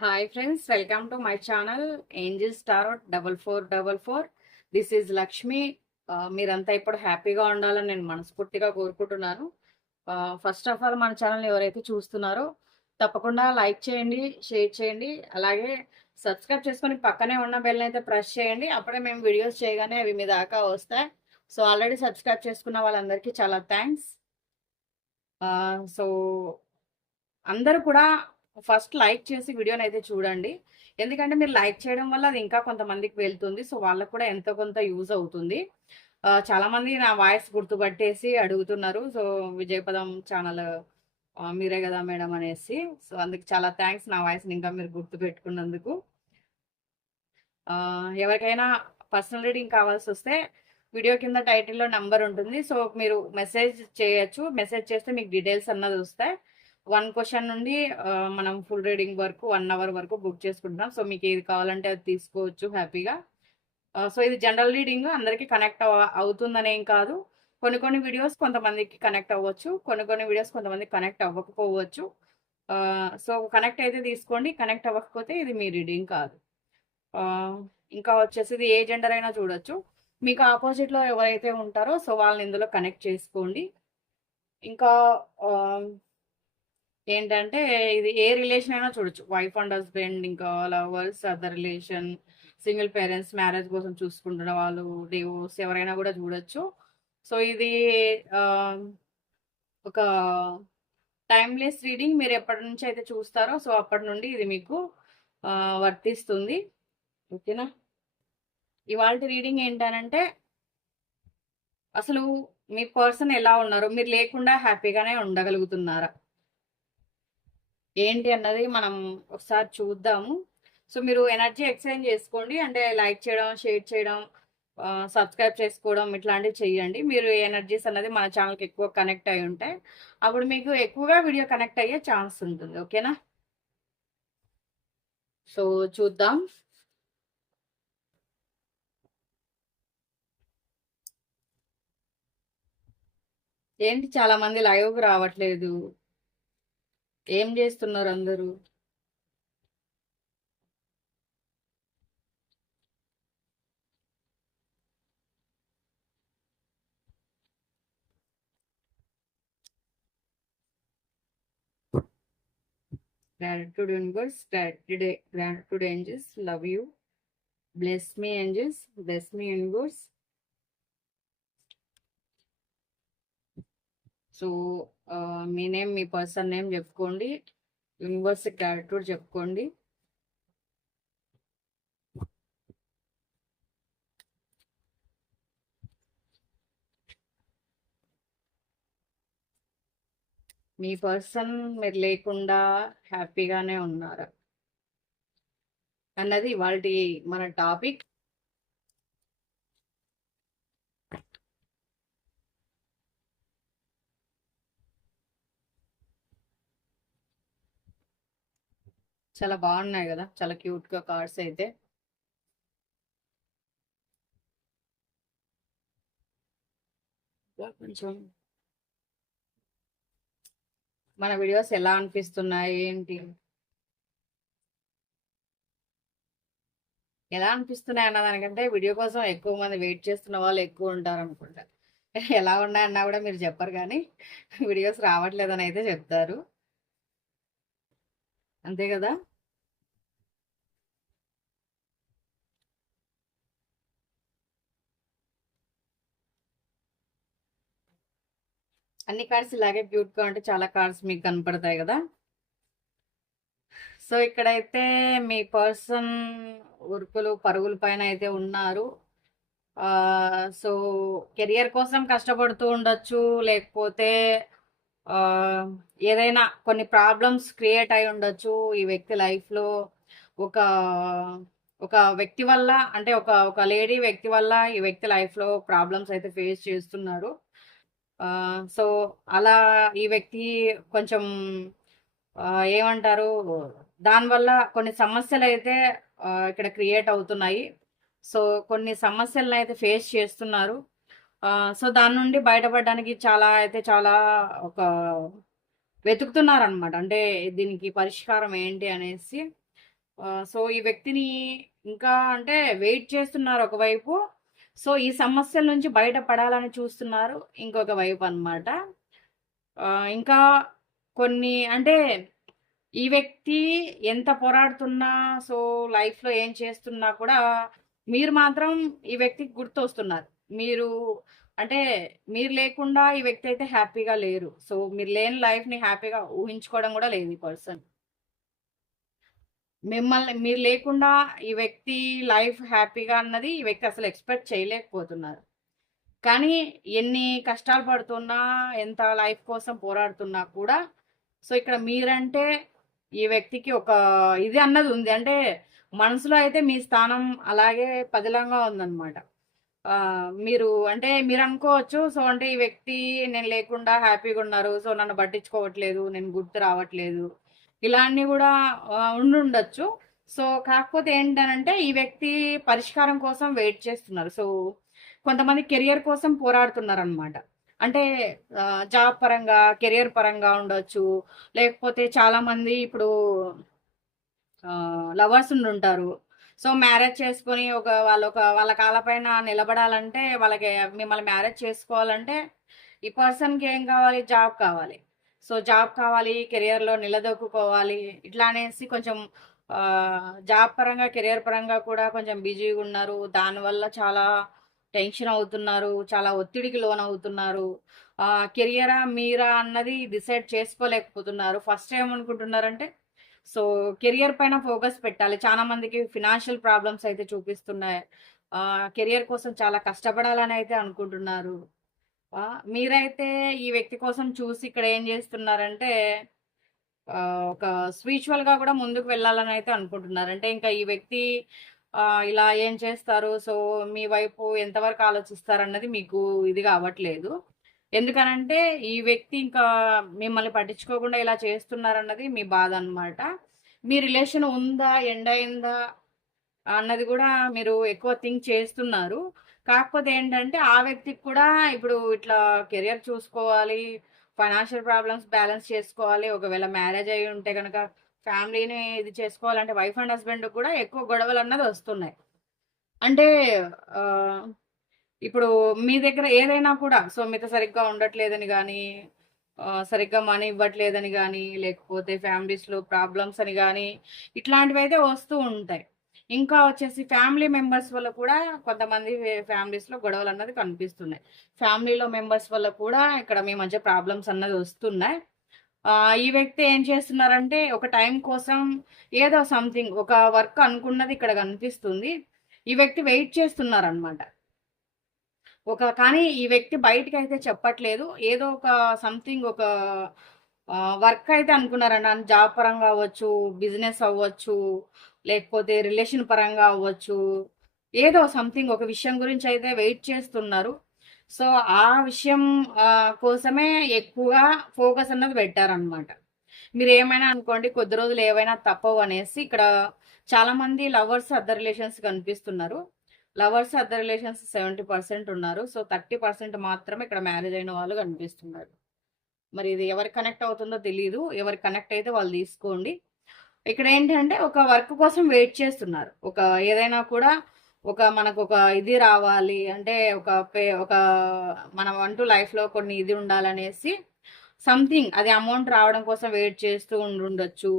Hi friends welcome to my channel angel star double four double four this is Lakshmi మీరంతా ఇప్పుడు హ్యాపీగా ఉండాలని నేను మనస్ఫూర్తిగా కోరుకుంటున్నాను. ఫస్ట్ ఆఫ్ ఆల్ మన ఛానల్ ఎవరైతే చూస్తున్నారో తప్పకుండా లైక్ చేయండి షేర్ చేయండి. అలాగే సబ్స్క్రైబ్ చేసుకొని పక్కనే ఉన్న బెల్ అయితే ప్రెస్ చేయండి. అప్పుడే మేము వీడియోస్ చేయగానే అవి మీ దాకా వస్తాయి. సో ఆల్రెడీ సబ్స్క్రైబ్ చేసుకున్న వాళ్ళందరికీ చాలా థ్యాంక్స్ సో uh, అందరూ కూడా ఫస్ట్ లైక్ చేసి వీడియోని అయితే చూడండి. ఎందుకంటే మీరు లైక్ చేయడం వల్ల అది ఇంకా కొంతమందికి వెళ్తుంది. సో వాళ్ళకు కూడా ఎంతో కొంత యూజ్ అవుతుంది. చాలామంది నా వాయిస్ గుర్తుపట్టేసి అడుగుతున్నారు. సో విజయపదం ఛానల్ మీరే కదా మేడం అనేసి. సో అందుకు చాలా థ్యాంక్స్ నా వాయిస్ని ఇంకా మీరు గుర్తు పెట్టుకున్నందుకు ఎవరికైనా పర్సనల్ రీడింగ్ కావాల్సి వస్తే వీడియో కింద టైటిల్లో నంబర్ ఉంటుంది. సో మీరు మెసేజ్ చేయొచ్చు. మెసేజ్ చేస్తే మీకు డీటెయిల్స్ అన్నది వస్తాయి. వన్ క్వశ్చన్ నుండి మనం ఫుల్ రీడింగ్ వరకు వన్ అవర్ వరకు బుక్ చేసుకుంటున్నాం. సో మీకు ఏది కావాలంటే అది తీసుకోవచ్చు హ్యాపీగా. సో ఇది జనరల్ రీడింగ్ అందరికీ కనెక్ట్ అవుతుందనేం కాదు. కొన్ని కొన్ని వీడియోస్ కొంతమందికి కనెక్ట్ అవ్వచ్చు. కొన్ని కొన్ని వీడియోస్ కొంతమందికి కనెక్ట్ అవ్వకపోవచ్చు. సో కనెక్ట్ అయితే తీసుకోండి. కనెక్ట్ అవ్వకపోతే ఇది మీ రీడింగ్ కాదు. ఇంకా వచ్చేసి ఇది ఏ జెండర్ అయినా చూడొచ్చు. మీకు ఆపోజిట్లో ఎవరైతే ఉంటారో సో వాళ్ళని ఇందులో కనెక్ట్ చేసుకోండి. ఇంకా ఏంటంటే ఇది ఏ రిలేషన్ అయినా చూడొచ్చు. వైఫ్ అండ్ హస్బెండ్ ఇంకా lovers other relation single parents marriage కోసం చూసుకుంటున్న వాళ్ళు డివోర్స్ ఎవరైనా కూడా చూడొచ్చు. సో ఇది ఒక టైమ్లెస్ రీడింగ్ మీరు ఎప్పటి నుంచి అయితే చూస్తారో సో అప్పటి నుండి ఇది మీకు వర్తిస్తుంది. ఓకేనా ఇవాళ రీడింగ్ ఏంటనంటే అసలు మీ పర్సన్ ఎలా ఉన్నారు మీరు లేకుండా హ్యాపీగానే ఉండగలుగుతున్నారా? ఏంటి అన్నది మనం ఒకసారి చూద్దాము. సో మీరు ఎనర్జీ ఎక్స్చేంజ్ చేసుకోండి. అంటే లైక్ చేయడం షేర్ చేయడం సబ్స్క్రైబ్ చేసుకోవడం ఇట్లాంటివి చేయండి. మీరు ఎనర్జీస్ అన్నది మన ఛానల్కి ఎక్కువ కనెక్ట్ అయి ఉంటాయి అప్పుడు మీకు ఎక్కువగా వీడియో కనెక్ట్ అయ్యే ఛాన్స్ ఉంటుంది. ఓకేనా? సో చూద్దాం. ఏంటి చాలా మంది లైవ్కి రావట్లేదు? ఏం చేస్తున్నారు అందరూ? Gratitude universe గ్రాటిట్యూడే gratitude angels love you bless me angels bless me universe so uh, మీ నేమ్ మీ పర్సన్ నేమ్ చెప్పుకోండి. యూనివర్స్ క్యారెక్టర్ చెప్పుకోండి. మీ పర్సన్ మీరు లేకుండా హ్యాపీగానే ఉన్నారా? అన్నది ఇవాళ మన టాపిక్ చాలా బాగున్నాయి కదా! చాలా క్యూట్గా కార్డ్స్ అయితే. కొంచెం మన వీడియోస్ ఎలా అనిపిస్తున్నాయి? ఏంటి? ఎలా అనిపిస్తున్నాయి అన్న దానికంటే వీడియో కోసం ఎక్కువ మంది వెయిట్ చేస్తున్న వాళ్ళు ఎక్కువ ఉంటారు అనుకుంటా. ఎలా ఉన్నాయన్నా కూడా మీరు చెప్పరు కానీ వీడియోస్ రావట్లేదని అయితే చెప్తారు. అంతే కదా? అన్ని కార్డ్స్ ఇలాగే క్యూట్గా ఉంటే చాలా కార్డ్స్ మీకు కనపడతాయి కదా? సో ఇక్కడైతే మీ పర్సన్ ఉరుకులు పరుగుల పైన అయితే ఉన్నారు. సో కెరియర్ కోసం కష్టపడుతూ ఉండొచ్చు లేకపోతే ఏదైనా కొన్ని ప్రాబ్లమ్స్ క్రియేట్ అయి ఉండొచ్చు ఈ వ్యక్తి లైఫ్లో ఒక ఒక వ్యక్తి వల్ల అంటే ఒక ఒక లేడీ వ్యక్తి వల్ల ఈ వ్యక్తి లైఫ్లో ప్రాబ్లమ్స్ అయితే ఫేస్ చేస్తున్నారు సో అలా ఈ వ్యక్తి కొంచెం ఏమంటారు దానివల్ల కొన్ని సమస్యలు అయితే ఇక్కడ క్రియేట్ అవుతున్నాయి. సో కొన్ని సమస్యలను అయితే ఫేస్ చేస్తున్నారు. సో దాని నుండి బయటపడడానికి చాలా అయితే చాలా ఒక వెతుకుతున్నారు అనమాట అంటే దీనికి పరిష్కారం ఏంటి అనేసి. సో ఈ వ్యక్తిని ఇంకా అంటే వెయిట్ చేస్తున్నారు ఒకవైపు. సో ఈ సమస్యల నుంచి బయటపడాలని చూస్తున్నారు ఇంకొక వైపు అన్నమాట. ఇంకా కొన్ని అంటే ఈ వ్యక్తి ఎంత పోరాడుతున్నా సో లైఫ్లో ఏం చేస్తున్నా కూడా మీరు మాత్రం ఈ వ్యక్తికి గుర్తొస్తున్నారు. మీరు అంటే మీరు లేకుండా ఈ వ్యక్తి అయితే హ్యాపీగా లేరు. సో మీరు లేని లైఫ్ని హ్యాపీగా ఊహించుకోవడం కూడా లేదు ఈ పర్సన్. మిమ్మల్ని మీరు లేకుండా ఈ వ్యక్తి లైఫ్ హ్యాపీగా అన్నది ఈ వ్యక్తి అసలు ఎక్స్పెక్ట్ చేయలేకపోతున్నారు. కానీ ఎన్ని కష్టాలు పడుతున్నా ఎంత లైఫ్ కోసం పోరాడుతున్నా కూడా సో ఇక్కడ మీరంటే ఈ వ్యక్తికి ఒక ఇది అన్నది ఉంది. అంటే మనసులో అయితే మీ స్థానం అలాగే పదిలంగా ఉందన్నమాట. మీరు అంటే మీరు అనుకోవచ్చు సో అంటే ఈ వ్యక్తి నేను లేకుండా హ్యాపీగా ఉన్నారు సో నన్ను పట్టించుకోవట్లేదు నేను గుర్తు రావట్లేదు ఇలా అన్ని కూడా ఉండుండొచ్చు. సో కాకపోతే ఏంటనంటే ఈ వ్యక్తి పరిష్కారం కోసం వెయిట్ చేస్తున్నారు. సో కొంతమంది కెరియర్ కోసం పోరాడుతున్నారు అనమాట అంటే జాబ్ పరంగా కెరియర్ పరంగా ఉండొచ్చు. లేకపోతే చాలామంది ఇప్పుడు లవర్స్ ఉంటారు సో మ్యారేజ్ చేసుకొని ఒక వాళ్ళ ఒక వాళ్ళ కాళ్ళపైన నిలబడాలంటే వాళ్ళకి మిమ్మల్ని మ్యారేజ్ చేసుకోవాలంటే ఈ పర్సన్కి ఏం కావాలి? జాబ్ కావాలి. సో జాబ్ కావాలి కెరియర్లో నిలదొక్కుకోవాలి ఇట్లా అనేసి కొంచెం జాబ్ పరంగా కెరియర్ పరంగా కూడా కొంచెం బిజీగా ఉన్నారు. దానివల్ల చాలా టెన్షన్ అవుతున్నారు చాలా ఒత్తిడికి లోన్ అవుతున్నారు కెరియరా మీరా అన్నది డిసైడ్ చేసుకోలేకపోతున్నారు. ఫస్ట్ ఏమనుకుంటున్నారంటే సో కెరియర్ పైన ఫోకస్ పెట్టాలి. చాలా మందికి ఫినాన్షియల్ ప్రాబ్లమ్స్ అయితే చూపిస్తున్నాయి. కెరియర్ కోసం చాలా కష్టపడాలని అయితే అనుకుంటున్నారు. మీరైతే ఈ వ్యక్తి కోసం చూసి ఇక్కడ ఏం చేస్తున్నారంటే ఒక స్పిరిచువల్గా కూడా ముందుకు వెళ్ళాలని అయితే అనుకుంటున్నారు. అంటే ఇంకా ఈ వ్యక్తి ఇలా ఏం చేస్తారు? సో మీ వైపు ఎంతవరకు ఆలోచిస్తారన్నది మీకు ఇది కావట్లేదు. ఎందుకనంటే ఈ వ్యక్తి ఇంకా మిమ్మల్ని పట్టించుకోకుండా ఇలా చేస్తున్నారన్నది మీ బాధ అన్నమాట. మీ రిలేషన్ ఉందా ఎండ్ అయిందా అన్నది కూడా మీరు ఎక్కువ థింక్ చేస్తున్నారు. కాకపోతే ఏంటంటే ఆ వ్యక్తికి కూడా ఇప్పుడు ఇట్లా కెరియర్ చూసుకోవాలి ఫైనాన్షియల్ ప్రాబ్లమ్స్ బ్యాలెన్స్ చేసుకోవాలి ఒకవేళ మ్యారేజ్ అయి ఉంటే కనుక ఫ్యామిలీని ఇది చేసుకోవాలంటే వైఫ్ అండ్ హస్బెండ్ కూడా ఎక్కువ గొడవలు అన్నది వస్తున్నాయి. అంటే ఇప్పుడు మీ దగ్గర ఏదైనా కూడా సో మీతో సరిగ్గా ఉండట్లేదని కానీ సరిగ్గా మనీ ఇవ్వట్లేదని కానీ లేకపోతే ఫ్యామిలీస్లో ప్రాబ్లమ్స్ అని కానీ ఇట్లాంటివి అయితే వస్తూ ఉంటాయి. ఇంకా వచ్చేసి ఫ్యామిలీ మెంబర్స్ వల్ల కూడా కొంతమంది ఫ్యామిలీస్లో గొడవలు అన్నది కనిపిస్తున్నాయి. ఫ్యామిలీలో మెంబర్స్ వల్ల కూడా ఇక్కడ మీ మధ్య ప్రాబ్లమ్స్ అన్నది వస్తున్నాయి. ఈ వ్యక్తి ఏం చేస్తున్నారంటే ఒక టైం కోసం ఏదో సంథింగ్ ఒక వర్క్ అనుకున్నది ఇక్కడ కనిపిస్తుంది. ఈ వ్యక్తి వెయిట్ చేస్తున్నారనమాట ఒక కానీ ఈ వ్యక్తి బయటకి అయితే చెప్పట్లేదు. ఏదో ఒక సంథింగ్ ఒక వర్క్ అయితే అనుకున్నారన్న జాబ్ పరంగా అవ్వచ్చు బిజినెస్ అవ్వచ్చు లేకపోతే రిలేషన్ పరంగా అవ్వచ్చు ఏదో సంథింగ్ ఒక విషయం గురించి అయితే వెయిట్ చేస్తున్నారు. సో ఆ విషయం కోసమే ఎక్కువగా ఫోకస్ అన్నది పెట్టారనమాట మీరు ఏమైనా అనుకోండి కొద్ది రోజులు ఏవైనా తప్పవు అనేసి ఇక్కడ చాలా మంది లవర్స్ అదర్ రిలేషన్స్ కనిపిస్తున్నారు. Lovers other relations seventy percent ఉన్నారు. సో థర్టీ పర్సెంట్ మాత్రమే ఇక్కడ మ్యారేజ్ అయిన వాళ్ళు కనిపిస్తున్నారు. మరి ఇది ఎవరు కనెక్ట్ అవుతుందో తెలియదు ఎవరు కనెక్ట్ అయితే వాళ్ళు తీసుకోండి. ఇక్కడ ఏంటంటే ఒక వర్క్ కోసం వెయిట్ చేస్తున్నారు. ఒక ఏదైనా కూడా ఒక మనకు ఒక ఇది రావాలి అంటే ఒక పే ఒక మనం అంటూ లైఫ్లో కొన్ని ఇది ఉండాలనేసి సంథింగ్. అది అమౌంట్ రావడం కోసం వెయిట్ చేస్తూ ఉండుండొచ్చు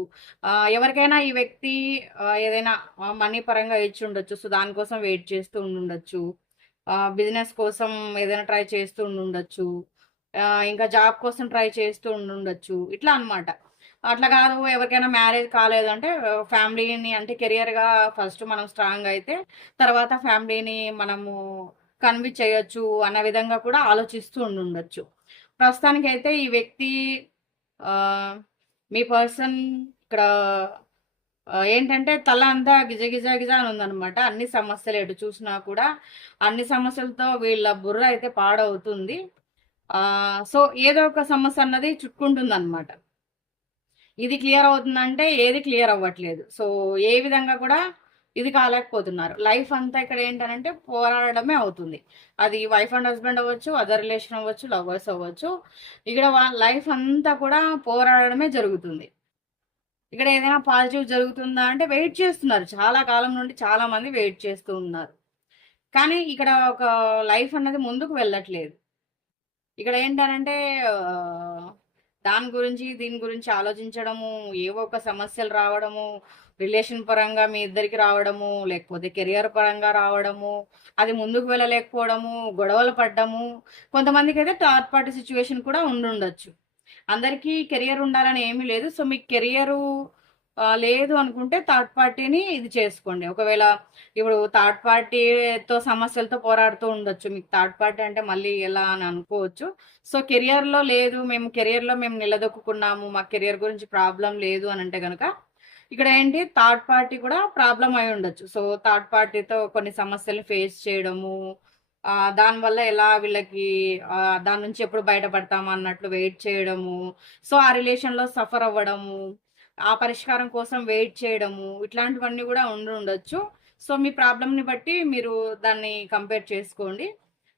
ఎవరికైనా ఈ వ్యక్తి ఏదైనా మనీ పరంగా ఇచ్చి ఉండొచ్చు. సో దానికోసం వెయిట్ చేస్తూ ఉండుండొచ్చు బిజినెస్ కోసం ఏదైనా ట్రై చేస్తూ ఉండుండొచ్చు ఇంకా జాబ్ కోసం ట్రై చేస్తూ ఉండుండొచ్చు ఇట్లా అన్నమాట. అట్లా కాదు ఎవరికైనా మ్యారేజ్ కాలేదు అంటే ఫ్యామిలీని అంటే కెరియర్గా ఫస్ట్ మనం స్ట్రాంగ్ అయితే తర్వాత ఫ్యామిలీని మనము కన్విన్స్ చేయొచ్చు అన్న విధంగా కూడా ఆలోచిస్తూ ఉండుండొచ్చు ప్రస్తుతానికి అయితే ఈ వ్యక్తి మీ పర్సన్ ఇక్కడ ఏంటంటే తల అంతా గిజ గిజ గిజ అని ఉందనమాట అన్ని సమస్యలు ఎటు చూసినా కూడా అన్ని సమస్యలతో వీళ్ళ బుర్ర అయితే పాడవుతుంది. సో ఏదో ఒక సమస్య అన్నది చుట్టుకుంటుంది అనమాట ఇది క్లియర్ అవుతుందంటే ఏది క్లియర్ అవ్వట్లేదు. సో ఏ విధంగా కూడా ఇది కాలేకపోతున్నారు. లైఫ్ అంతా ఇక్కడ ఏంటంటే పోరాడమే అవుతుంది. అది వైఫ్ అండ్ హస్బెండ్ అవ్వచ్చు అదర్ రిలేషన్ అవ్వచ్చు లవర్స్ అవ్వచ్చు. ఇక్కడ లైఫ్ అంతా కూడా పోరాడమే జరుగుతుంది. ఇక్కడ ఏదైనా పాజిటివ్ జరుగుతుందా అంటే వెయిట్ చేస్తున్నారు. చాలా కాలం నుండి చాలా మంది వెయిట్ చేస్తూ ఉన్నారు. కానీ ఇక్కడ ఒక లైఫ్ అన్నది ముందుకు వెళ్ళట్లేదు. ఇక్కడ ఏంటనంటే దాని గురించి దీని గురించి ఆలోచించడము ఏవో ఒక సమస్యలు రావడము రిలేషన్ పరంగా మీ ఇద్దరికి రావడము లేకపోతే కెరియర్ పరంగా రావడము అది ముందుకు వెళ్ళలేకపోవడము గొడవలు పడ్డము. కొంతమందికి అయితే థర్డ్ పార్టీ సిచ్యువేషన్ కూడా ఉండుండొచ్చు. అందరికీ కెరియర్ ఉండాలని ఏమీ లేదు. సో మీ కెరియరు లేదు అనుకుంటే థర్డ్ పార్టీని ఇది చేసుకోండి. ఒకవేళ ఇప్పుడు థర్డ్ పార్టీతో సమస్యలతో పోరాడుతూ ఉండొచ్చు. మీకు థర్డ్ పార్టీ అంటే మళ్ళీ ఎలా అని అనుకోవచ్చు. సో కెరియర్లో లేదు మేము కెరియర్లో మేము నిలదొక్కున్నాము మా కెరియర్ గురించి ప్రాబ్లం లేదు అని అంటే కనుక ఇక్కడ ఏంటి? థర్డ్ పార్టీ కూడా ప్రాబ్లం అయి ఉండొచ్చు. సో థర్డ్ పార్టీతో కొన్ని సమస్యలు ఫేస్ చేయడము దానివల్ల ఎలా వీళ్ళకి దాని నుంచి ఎప్పుడు బయటపడతాము అన్నట్లు వెయిట్ చేయడము సో ఆ రిలేషన్లో సఫర్ అవ్వడము ఆ పరిష్కారం కోసం వెయిట్ చేయడము ఇట్లాంటివన్నీ కూడా ఉండి ఉండొచ్చు. సో మీ ప్రాబ్లమ్ని బట్టి మీరు దాన్ని కంపేర్ చేసుకోండి.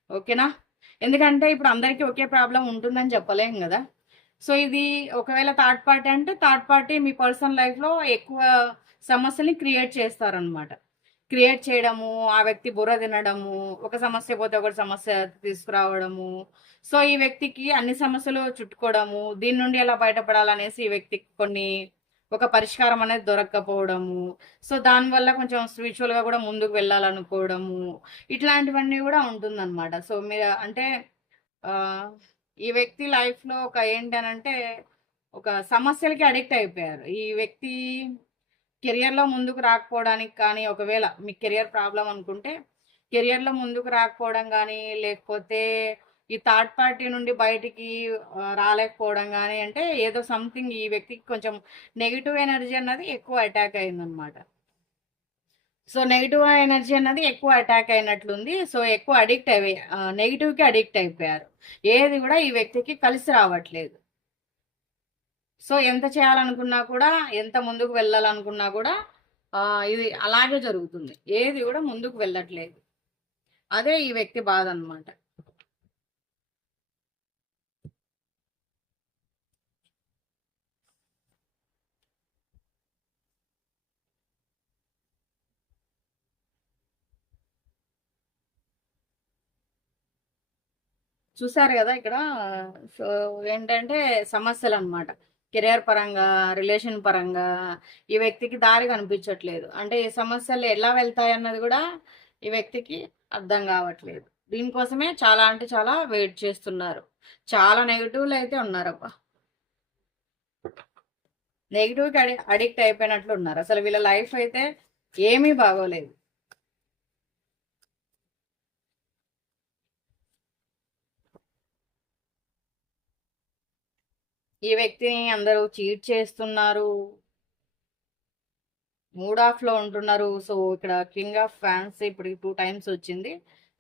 ఓకేనా? ఎందుకంటే ఇప్పుడు అందరికీ ఒకే ప్రాబ్లం ఉంటుందని చెప్పలేం కదా. సో ఇది ఒకవేళ థర్డ్ పార్టీ అంటే థర్డ్ పార్టీ మీ పర్సనల్ లైఫ్లో ఎక్కువ సమస్యల్ని క్రియేట్ చేస్తారనమాట. క్రియేట్ చేయడము ఆ వ్యక్తి బుర్ర తినడము ఒక సమస్య పోతే ఒక సమస్య తీసుకురావడము. సో ఈ వ్యక్తికి అన్ని సమస్యలు చుట్టుకోవడము దీని నుండి ఎలా బయటపడాలనేసి ఈ వ్యక్తికి కొన్ని ఒక పరిష్కారం అనేది దొరక్కపోవడము. సో దానివల్ల కొంచెం స్పిరిచువల్గా కూడా ముందుకు వెళ్ళాలనుకోవడము. ఇట్లాంటివన్నీ కూడా ఉంటుందన్నమాట. సో మీరు అంటే ఈ వ్యక్తి లైఫ్లో ఒక ఏంటనంటే ఒక సమస్యలకి అడిక్ట్ అయిపోయారు. ఈ వ్యక్తి కెరియర్లో ముందుకు రాకపోవడానికి కానీ ఒకవేళ మీ కెరియర్ ప్రాబ్లం అనుకుంటే కెరియర్లో ముందుకు రాకపోవడం కానీ లేకపోతే ఈ థర్డ్ పార్టీ నుండి బయటికి రాలేకపోవడం కానీ అంటే ఏదో సంథింగ్ ఈ వ్యక్తికి కొంచెం నెగిటివ్ ఎనర్జీ అన్నది ఎక్కువ అటాక్ అయిందనమాట సో నెగిటివ్ ఎనర్జీ అన్నది ఎక్కువ అటాక్ అయినట్లుంది. సో ఎక్కువ అడిక్ట్ అయి నెగిటివ్కి అడిక్ట్ అయిపోయారు. ఏది కూడా ఈ వ్యక్తికి కలిసి రావట్లేదు. సో ఎంత చేయాలనుకున్నా కూడా ఎంత ముందుకు వెళ్ళాలనుకున్నా కూడా ఇది అలాగే జరుగుతుంది. ఏది కూడా ముందుకు వెళ్ళట్లేదు. అదే ఈ వ్యక్తి బాధ అనమాట చూసారు కదా ఇక్కడ? సో ఏంటంటే సమస్యలు అనమాట కెరియర్ పరంగా రిలేషన్ పరంగా ఈ వ్యక్తికి దారి కనిపించట్లేదు. అంటే ఈ సమస్యలు ఎలా వెళ్తాయి అన్నది కూడా ఈ వ్యక్తికి అర్థం కావట్లేదు. దీనికోసమే చాలా అంటే చాలా వెయిట్ చేస్తున్నారు. చాలా నెగిటివ్లు అయితే ఉన్నారబ్బా. నెగిటివ్కి అడి అడిక్ట్ అయిపోయినట్లు ఉన్నారు. అసలు వీళ్ళ లైఫ్ అయితే ఏమీ బాగోలేదు. ఈ వ్యక్తిని అందరూ చీట్ చేస్తున్నారు. మూడ్ ఆఫ్లో ఉంటున్నారు. సో ఇక్కడ కింగ్ ఆఫ్ ఫ్యాన్స్ ఇప్పుడు టూ టైమ్స్ వచ్చింది.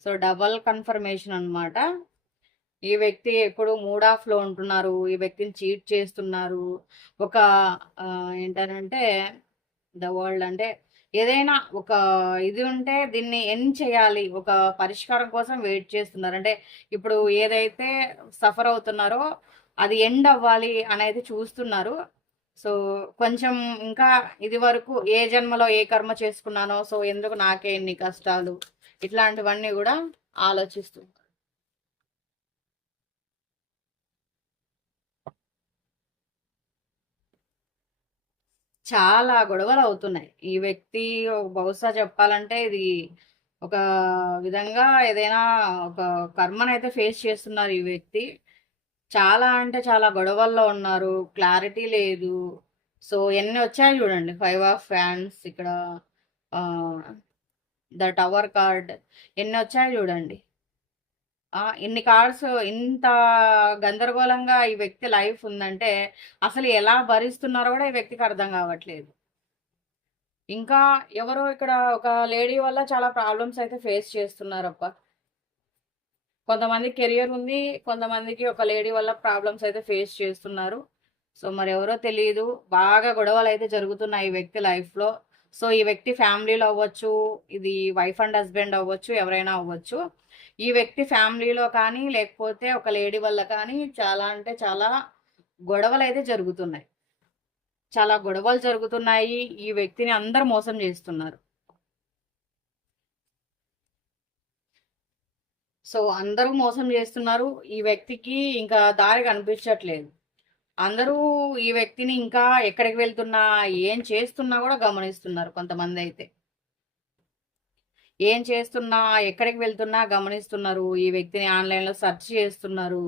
సో డబల్ కన్ఫర్మేషన్ అనమాట ఈ వ్యక్తి ఎప్పుడు మూడ్ ఆఫ్లో ఉంటున్నారు. ఈ వ్యక్తిని చీట్ చేస్తున్నారు. ఒక ఏంటంటే ద వరల్డ్ అంటే ఏదైనా ఒక ఇది ఉంటే దీన్ని ఎన్ చేయాలి. ఒక పరిష్కారం కోసం వెయిట్ చేస్తున్నారు. అంటే ఇప్పుడు ఏదైతే సఫర్ అవుతున్నారో అది ఎండ్ అవ్వాలి అనేది చూస్తున్నారు. సో కొంచెం ఇంకా ఇది వరకు ఏ జన్మలో ఏ కర్మ చేసుకున్నానో సో ఎందుకు నాకే ఎన్ని కష్టాలు ఇట్లాంటివన్నీ కూడా ఆలోచిస్తూ. చాలా గొడవలు అవుతున్నాయి. ఈ వ్యక్తి బహుశా చెప్పాలంటే ఇది ఒక విధంగా ఏదైనా ఒక కర్మనైతే ఫేస్ చేస్తున్నారు ఈ వ్యక్తి. చాలా అంటే చాలా గొడవల్లో ఉన్నారు. క్లారిటీ లేదు. సో ఎన్ని వచ్చాయి చూడండి. ఫైవ్ ఆఫ్ ఫ్యాన్స్ ఇక్కడ ద టవర్ కార్డ్ ఎన్ని వచ్చాయి చూడండి. ఇన్ని కార్డ్స్ ఇంత గందరగోళంగా ఈ వ్యక్తి లైఫ్ ఉందంటే అసలు ఎలా భరిస్తున్నారో కూడా ఈ వ్యక్తికి అర్థం కావట్లేదు. ఇంకా ఎవరో ఇక్కడ ఒక లేడీ వల్ల చాలా ప్రాబ్లమ్స్ అయితే ఫేస్ చేస్తున్నారప్ప కొంతమంది కెరియర్ ఉంది కొంతమందికి ఒక లేడీ వల్ల ప్రాబ్లమ్స్ అయితే ఫేస్ చేస్తున్నారు. సో మరి ఎవరో తెలియదు బాగా గొడవలు అయితే జరుగుతున్నాయి ఈ వ్యక్తి లైఫ్లో సో ఈ వ్యక్తి ఫ్యామిలీలో అవ్వచ్చు ఇది వైఫ్ అండ్ హస్బెండ్ అవ్వచ్చు ఎవరైనా అవ్వచ్చు. ఈ వ్యక్తి ఫ్యామిలీలో కానీ లేకపోతే ఒక లేడీ వల్ల కానీ చాలా అంటే చాలా గొడవలు అయితే జరుగుతున్నాయి. చాలా గొడవలు జరుగుతున్నాయి ఈ వ్యక్తిని అందరు మోసం చేస్తున్నారు. సో అందరూ మోసం చేస్తున్నారు. ఈ వ్యక్తికి ఇంకా దారి కనిపించట్లేదు. అందరూ ఈ వ్యక్తిని ఇంకా ఎక్కడికి వెళ్తున్నా ఏం చేస్తున్నా కూడా గమనిస్తున్నారు కొంతమంది అయితే. ఏం చేస్తున్నా ఎక్కడికి వెళ్తున్నా గమనిస్తున్నారు. ఈ వ్యక్తిని ఆన్లైన్లో సెర్చ్ చేస్తున్నారు.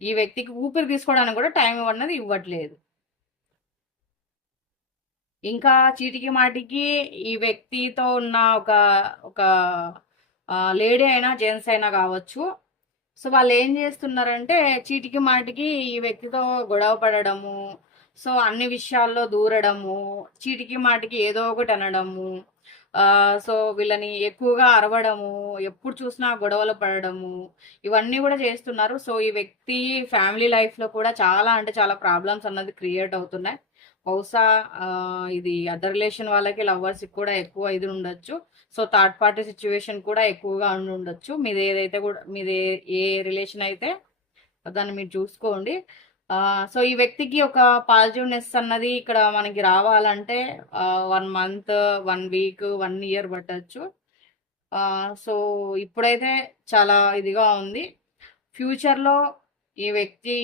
ఈ వ్యక్తికి ఊపిరి తీసుకోవడానికి కూడా టైం ఇవ్వన్నది ఇవ్వట్లేదు. ఇంకా చీటికి మాటికి ఈ వ్యక్తితో ఉన్న ఒక ఒక లేడీ అయినా జెంట్స్ అయినా కావచ్చు. సో వాళ్ళు ఏం చేస్తున్నారంటే చీటికి మాటికి ఈ వ్యక్తితో గొడవ పడడము సో అన్ని విషయాల్లో దూరడము చీటికి మాటికి ఏదో ఒకటి అనడము సో వీళ్ళని ఎక్కువగా అరవడము ఎప్పుడు చూసినా గొడవలు పడడము ఇవన్నీ కూడా చేస్తున్నారు. సో ఈ వ్యక్తి ఫ్యామిలీ లైఫ్లో కూడా చాలా అంటే చాలా ప్రాబ్లమ్స్ అన్నది క్రియేట్ అవుతున్నాయి. బహుశా ఇది అదర్ రిలేషన్ వాళ్ళకి లవర్స్కి కూడా ఎక్కువ ఇది ఉండొచ్చు. సో థర్డ్ పార్టీ సిచ్యువేషన్ కూడా ఎక్కువగా ఉండి ఉండొచ్చు. మీది ఏదైతే కూడా మీది ఏ రిలేషన్ అయితే దాన్ని మీరు చూసుకోండి. సో ఈ వ్యక్తికి ఒక పాజిటివ్నెస్ అన్నది ఇక్కడ మనకి రావాలంటే one month one week one year పట్టచ్చు. సో ఇప్పుడైతే చాలా ఇదిగా ఉంది. ఫ్యూచర్లో ఈ వ్యక్తి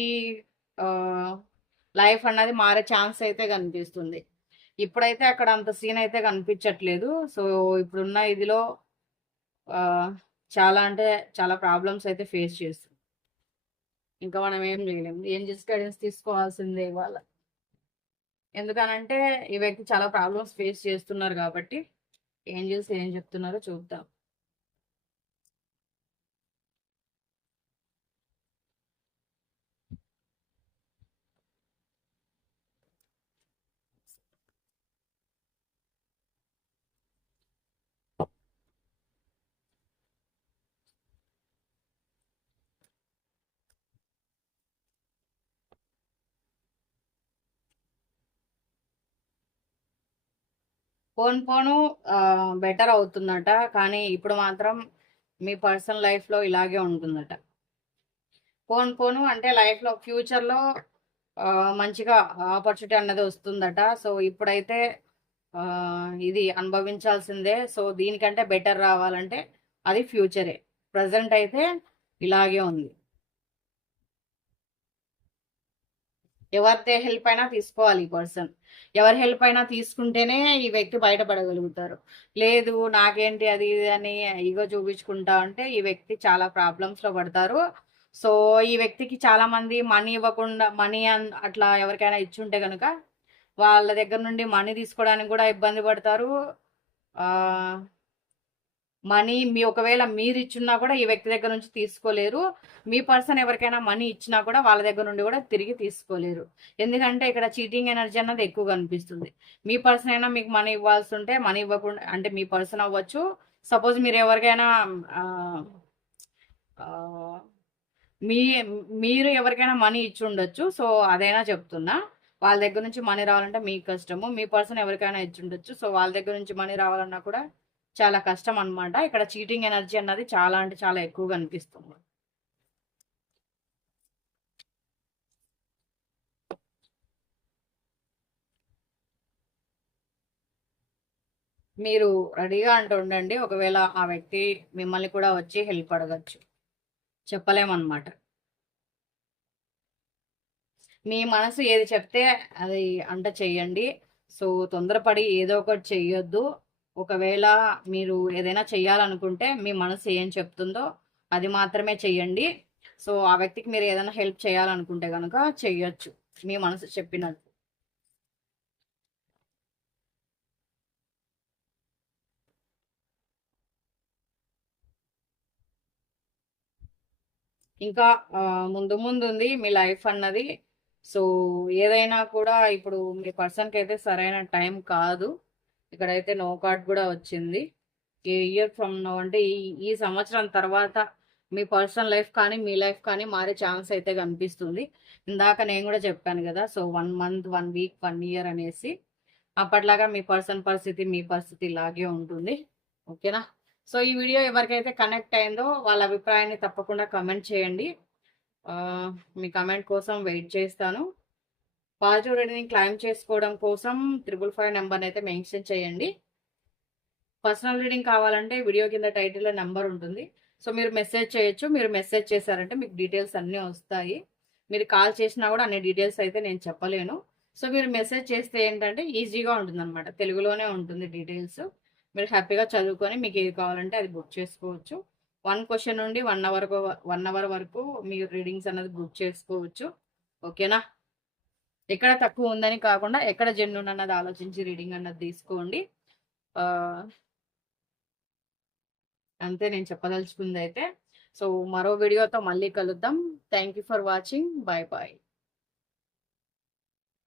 లైఫ్ అన్నది మారే ఛాన్స్ అయితే కనిపిస్తుంది. ఇప్పుడైతే అక్కడ అంత సీన్ అయితే కనిపించట్లేదు. సో ఇప్పుడున్న ఇదిలో చాలా అంటే చాలా ప్రాబ్లమ్స్ అయితే ఫేస్ చేస్తుంది ఇంకా మనం ఏం చేయలేము. ఏం చేసి గైడెన్స్ తీసుకోవాల్సిందే ఇవాళ. ఎందుకనంటే ఈ వ్యక్తి చాలా ప్రాబ్లమ్స్ ఫేస్ చేస్తున్నారు కాబట్టి ఏం చేసి ఏం చెప్తున్నారో చూద్దాం. పోను పోను బెటర్ అవుతుందట. కానీ ఇప్పుడు మాత్రం మీ పర్సనల్ లైఫ్లో ఇలాగే ఉంటుందట. పోను పోను అంటే లైఫ్లో ఫ్యూచర్లో మంచిగా ఆపర్చునిటీ అన్నది వస్తుందట. సో ఇప్పుడైతే ఇది అనుభవించాల్సిందే. సో దీనికంటే బెటర్ రావాలంటే అది ఫ్యూచరే. ప్రజెంట్ అయితే ఇలాగే ఉంది. ఎవరిదే హెల్ప్ అయినా తీసుకోవాలి ఈ పర్సన్ ఎవరి హెల్ప్ అయినా తీసుకుంటేనే ఈ వ్యక్తి బయటపడగలుగుతారు. లేదు నాకేంటి అది ఇది అని ఈగో చూపించుకుంటా అంటే ఈ వ్యక్తి చాలా ప్రాబ్లమ్స్లో పడతారు. సో ఈ వ్యక్తికి చాలా మంది మనీ ఇవ్వకుండా మనీ అట్లా ఎవరికైనా ఇచ్చుంటే కనుక వాళ్ళ దగ్గర నుండి మనీ తీసుకోవడానికి కూడా ఇబ్బంది పడతారు. మనీ మీ ఒకవేళ మీరు ఇచ్చున్నా కూడా ఈ వ్యక్తి దగ్గర నుంచి తీసుకోలేరు. మీ పర్సన్ ఎవరికైనా మనీ ఇచ్చినా కూడా వాళ్ళ దగ్గర నుండి కూడా తిరిగి తీసుకోలేరు. ఎందుకంటే ఇక్కడ చీటింగ్ ఎనర్జీ అన్నది ఎక్కువ కనిపిస్తుంది. మీ పర్సన్ అయినా మీకు మనీ ఇవ్వాల్సి ఉంటే మనీ ఇవ్వకుండా అంటే మీ పర్సన్ అవ్వచ్చు. సపోజ్ మీరు ఎవరికైనా మీ మీరు ఎవరికైనా మనీ ఇచ్చి ఉండొచ్చు. సో అదైనా చెప్తున్నా. వాళ్ళ దగ్గర నుంచి మనీ రావాలంటే మీకు కష్టము. మీ పర్సన్ ఎవరికైనా ఇచ్చి ఉండొచ్చు. సో వాళ్ళ దగ్గర నుంచి మనీ రావాలన్నా కూడా చాలా కష్టం అనమాట ఇక్కడ చీటింగ్ ఎనర్జీ అన్నది చాలా అంటే చాలా ఎక్కువగా అనిపిస్తుంది. మీరు రెడీగా అంటూ ఉండండి. ఒకవేళ ఆ వ్యక్తి మిమ్మల్ని కూడా వచ్చి హెల్ప్ అడగచ్చు. చెప్పలేమన్నమాట. మీ మనసు ఏది చెప్తే అది అంట చెయ్యండి సో తొందరపడి ఏదో ఒకటి చెయ్యొద్దు. ఒకవేళ మీరు ఏదైనా చేయాలనుకుంటే మీ మనసు ఏం చెప్తుందో అది మాత్రమే చెయ్యండి. సో ఆ వ్యక్తికి మీరు ఏదైనా హెల్ప్ చేయాలనుకుంటే కనుక చెయ్యొచ్చు. మీ మనసు చెప్పినట్టు. ఇంకా ముందు ముందు ఉంది మీ లైఫ్ అన్నది. సో ఏదైనా కూడా ఇప్పుడు మీ పర్సన్కి అయితే సరైన టైం కాదు. ఇక్కడైతే నో కార్డ్ కూడా వచ్చింది. ఏ ఇయర్ ఫ్రమ్ నో అంటే ఈ ఈ సంవత్సరం తర్వాత మీ పర్సనల్ లైఫ్ కానీ మీ లైఫ్ కానీ మారే ఛాన్స్ అయితే కనిపిస్తుంది. ఇందాక నేను కూడా చెప్పాను కదా so one month one week one year అనేసి అప్పట్లాగా మీ పర్సన్ పరిస్థితి మీ పరిస్థితి ఇలాగే ఉంటుంది. ఓకేనా సో ఈ వీడియో ఎవరికైతే కనెక్ట్ అయిందో వాళ్ళ అభిప్రాయాన్ని తప్పకుండా కమెంట్ చేయండి. మీ కమెంట్ కోసం వెయిట్ చేస్తాను. పాజిటివ్ రీడింగ్ క్లైమ్ చేసుకోవడం కోసం త్రిబుల్ ఫైవ్ నెంబర్ అయితే మెన్షన్ చేయండి. పర్సనల్ రీడింగ్ కావాలంటే వీడియో కింద టైటిల్లో నెంబర్ ఉంటుంది. సో మీరు మెసేజ్ చేయొచ్చు. మీరు మెసేజ్ చేశారంటే మీకు డీటెయిల్స్ అన్నీ వస్తాయి. మీరు కాల్ చేసినా కూడా అన్ని డీటెయిల్స్ అయితే నేను చెప్పలేను. సో మీరు మెసేజ్ చేస్తే ఏంటంటే ఈజీగా ఉంటుంది అనమాట తెలుగులోనే ఉంటుంది డీటెయిల్స్. మీరు హ్యాపీగా చదువుకొని మీకు ఏది కావాలంటే అది బుక్ చేసుకోవచ్చు. వన్ క్వశ్చన్ నుండి వన్ అవర్ వన్ అవర్ వరకు మీరు రీడింగ్స్ అన్నది బుక్ చేసుకోవచ్చు. ఓకేనా? ఎక్కడ తక్కువ ఉందని కాకుండా ఎక్కడ జెన్యున్ అన్నది ఆలోచించి రీడింగ్ అన్నది తీసుకోండి. అంతే నేను చెప్పదలుచుకుంది అయితే. సో మరో వీడియోతో మళ్ళీ కలుద్దాం. Thank you for watching bye bye